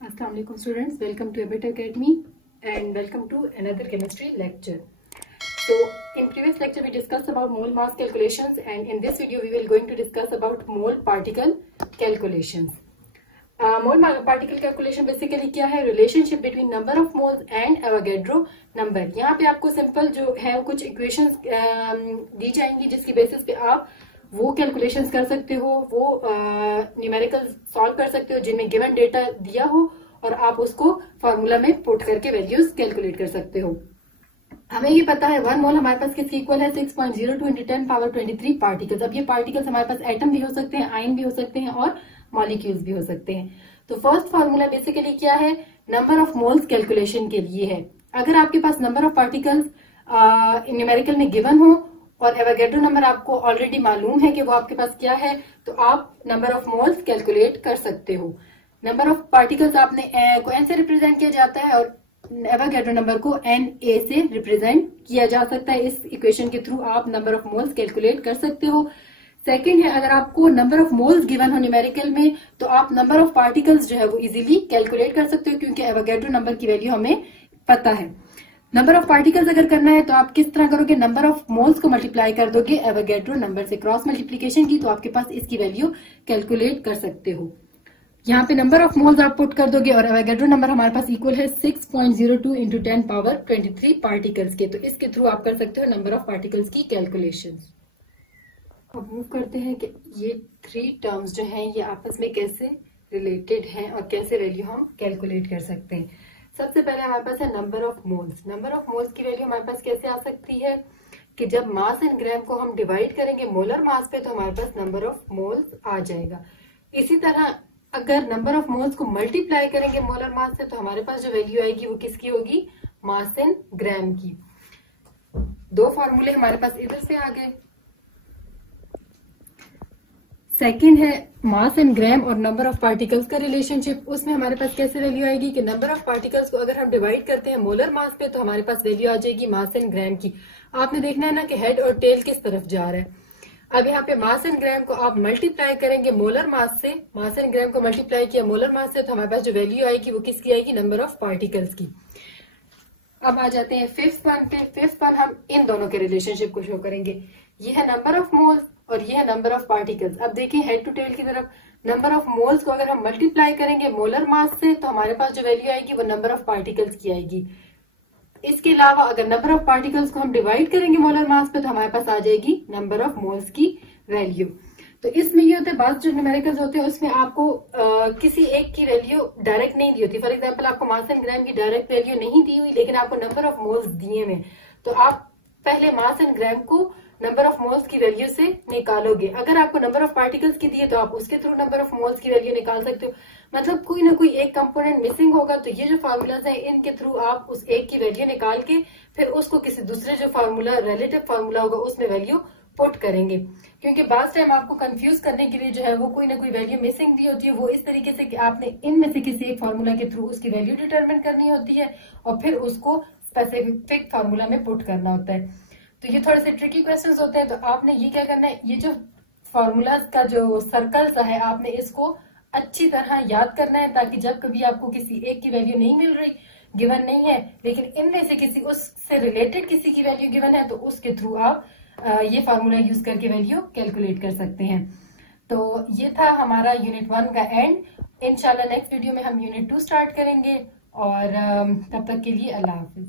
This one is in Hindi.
Assalamu alaikum students, welcome to Abit Academy and welcome to another chemistry lecture. So in previous lecture we discussed about mole mass calculations and in this video we will going to discuss about mole particle calculations. Mole particle calculation basically क्या है, relationship between number of moles and Avogadro number. यहाँ पे आपको simple जो है कुछ equations दी जाएंगी जिसकी basis पे आप वो कैलकुलेशंस कर सकते हो, वो न्यूमेरिकल सॉल्व कर सकते हो जिनमें गिवन डेटा दिया हो और आप उसको फॉर्मूला में पुट करके वैल्यूज कैलकुलेट कर सकते हो। हमें ये पता है 1 मोल हमारे पास किसकी इक्वल है 6.02 × 10⁻23 पार्टिकल्स। अब ये पार्टिकल्स हमारे पास एटम भी हो सकते हैं, आयन भी हो सकते हैं और मॉलिक्यूल्स भी हो सकते हैं। तो फर्स्ट फॉर्मूला बेसिकली क्या है, नंबर ऑफ मोल्स कैलकुलेशन के लिए है। अगर आपके पास नंबर ऑफ पार्टिकल्स न्यूमेरिकल में गिवन हो और एवोगैड्रो नंबर आपको ऑलरेडी मालूम है कि वो आपके पास क्या है, तो आप नंबर ऑफ मोल्स कैलकुलेट कर सकते हो। नंबर ऑफ पार्टिकल्स आपने को एन से रिप्रेजेंट किया जाता है और एवोगैड्रो नंबर को एन ए से रिप्रेजेंट किया जा सकता है। इस इक्वेशन के थ्रू आप नंबर ऑफ मोल्स कैलकुलेट कर सकते हो। सेकंड है, अगर आपको नंबर ऑफ मोल्स गिवन हो न्यूमेरिकल में तो आप नंबर ऑफ पार्टिकल्स जो है वो इजीली कैलकुलेट कर सकते हो क्योंकि एवोगैड्रो नंबर की वैल्यू हमें पता है। नंबर ऑफ पार्टिकल्स अगर करना है तो आप किस तरह करोगे, नंबर ऑफ मोल्स को मल्टीप्लाई कर दोगे एवोगैड्रो नंबर से, क्रॉस मल्टीप्लीकेशन की, तो आपके पास इसकी वैल्यू कैलकुलेट कर सकते हो। यहाँ पे नंबर ऑफ मोल्स आप पुट कर दोगे और एवोगैड्रो नंबर हमारे पास इक्वल है 6.02 × 10⁻23 पार्टिकल्स के, तो इसके थ्रू आप कर सकते हो नंबर ऑफ पार्टिकल्स की कैलकुलेशन। अब मूव करते हैं कि ये 3 टर्म्स जो हैं ये आपस में कैसे रिलेटेड हैं और कैसे वैल्यू हम कैलकुलेट कर सकते हैं। सबसे पहले हमारे पास है number of moles. Number of moles की वैल्यू हमारे पास कैसे आ सकती है कि जब मास इन ग्राम को हम डिवाइड करेंगे मोलर मास पे तो हमारे पास नंबर ऑफ मोल्स आ जाएगा। इसी तरह अगर नंबर ऑफ मोल्स को मल्टीप्लाई करेंगे मोलर मास से तो हमारे पास जो वैल्यू आएगी वो किसकी होगी, मास इन ग्राम की। 2 फॉर्मूले हमारे पास इधर से आ गए। सेकंड है मास इन ग्राम और नंबर ऑफ पार्टिकल्स का रिलेशनशिप। उसमें हमारे पास कैसे वैल्यू आएगी कि नंबर ऑफ पार्टिकल्स को अगर हम डिवाइड करते हैं मोलर मास पे तो हमारे पास वैल्यू आ जाएगी मास इन ग्राम की। आपने देखना है ना कि हेड और टेल किस तरफ जा रहा है। अब यहाँ पे मास इन ग्राम को आप मल्टीप्लाई करेंगे मोलर मास से, मास इन ग्राम को मल्टीप्लाई किया मोलर मास से तो हमारे पास जो वैल्यू आएगी वो किसकी आएगी, नंबर ऑफ पार्टिकल्स की। अब आ जाते हैं फिफ्थ वन पे। फिफ्थ वन हम इन दोनों के रिलेशनशिप को शो करेंगे। ये है नंबर ऑफ मोल्स और ये है नंबर ऑफ पार्टिकल्स। अब देखिए हेड टू टेल की तरफ, नंबर ऑफ मोल्स को अगर हम मल्टीप्लाई करेंगे मोलर मास से तो हमारे पास जो वैल्यू आएगी वो नंबर ऑफ पार्टिकल्स की आएगी। इसके अलावा अगर नंबर ऑफ पार्टिकल्स को हम डिवाइड करेंगे मोलर मास पे तो हमारे पास आ जाएगी नंबर ऑफ मोल्स की वैल्यू। तो इसमें ये होता है, बात जो न्यूमेरिकल्स होते हैं उसमें आपको किसी एक की वैल्यू डायरेक्ट नहीं दी होती। फॉर एग्जाम्पल आपको मास इन ग्राम की डायरेक्ट वैल्यू नहीं दी हुई लेकिन आपको नंबर ऑफ मोल्स दिए हुए, तो आप पहले मास इन ग्राम को नंबर ऑफ मोल्स की वैल्यू से निकालोगे। अगर आपको नंबर ऑफ पार्टिकल्स की दी है तो आप उसके थ्रू नंबर ऑफ मोल्स की वैल्यू निकाल सकते हो। मतलब कोई ना कोई एक कंपोनेंट मिसिंग होगा तो ये जो फार्मूलाज हैं इनके थ्रू आप उस एक की वैल्यू निकाल के फिर उसको किसी दूसरे जो फार्मूला रिलेटिव फार्मूला होगा उसमें वैल्यू पुट करेंगे। क्योंकि बाद टाइम आपको कंफ्यूज करने के लिए जो है वो कोई ना कोई वैल्यू मिसिंग दी होती है, वो इस तरीके से कि आपने इनमें से किसी एक फार्मूला के थ्रू उसकी वैल्यू डिटरमिन करनी होती है और फिर उसको स्पेसिफिक फार्मूला में पुट करना होता है। तो ये थोड़े से ट्रिकी क्वेश्चंस होते हैं। तो आपने ये क्या करना है, ये जो फॉर्मूला का जो सर्कल सा है आपने इसको अच्छी तरह याद करना है ताकि जब कभी आपको किसी एक की वैल्यू नहीं मिल रही, गिवन नहीं है, लेकिन इनमें से किसी उससे रिलेटेड किसी की वैल्यू गिवन है तो उसके थ्रू आप ये फार्मूला यूज करके वैल्यू कैलकुलेट कर सकते हैं। तो ये था हमारा यूनिट 1 का एंड। इंशाल्लाह नेक्स्ट वीडियो में हम यूनिट 2 स्टार्ट करेंगे और तब तक के लिए अल्लाह हाफिज।